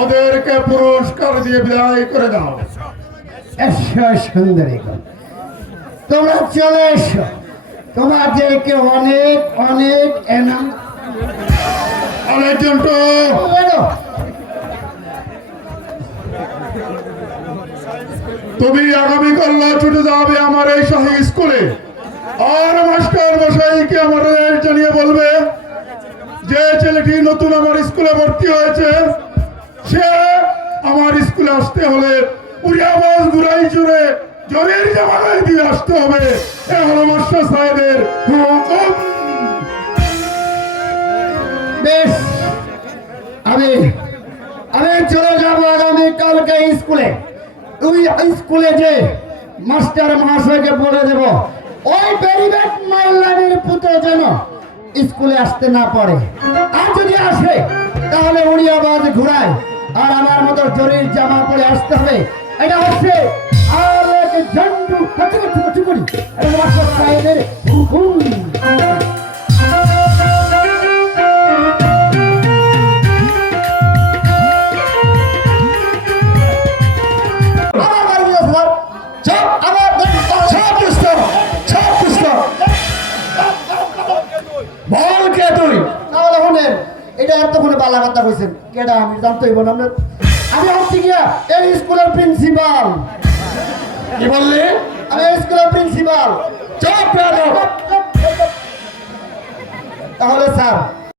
ওদেরকে পুরস্কার দিয়ে বিদায় করে দাও। এসো সুন্দরী, তোমরা চলে এসো, তোমাদেরকে অনেক অনেক এনাম। অনেক জন্টু, তুমি আগামীকাল ছুটে যাবে আমার এই শাহী স্কুলে, আর মাস্টার মশাইকে আমাদের জানিয়ে বলবে যে ছেলেটি নতুন আমার স্কুলে ভর্তি হয়েছে, সে আমার স্কুলে আসতে হলে উড়িয়াবাজ ঘুরাই চুরে জলের জামাগায় দিয়ে আসতে হবে। এ হলো মাস্টার সাহেবের হুকুম। বেশ, আমি চলে যাবো আগামীকালকে স্কুলে। তুই স্কুলে যে মাস্টার মহাশয়কে বলে দেব ওই বেরিবেট মাইলানের পুত্র যেন স্কুলে আসতে না পারে, আর যদি আসে তাহলে উড়িয়াবাজ ঘুরায় আর আমার মতো জরির জামা পরে আসতে হবে। এটা হচ্ছে আর এক ঝন্ডু করি মাস্টার সাহেবের হুকুম। এটা এতক্ষণে বালা কথা কইছেন কেডা আমি জানতেই না। আমি হচ্ছি গিয়া এই স্কুলের প্রিন্সিপাল। কি বললে? আমি স্কুলের প্রিন্সিপাল। চুপ রাখো। তাহলে স্যার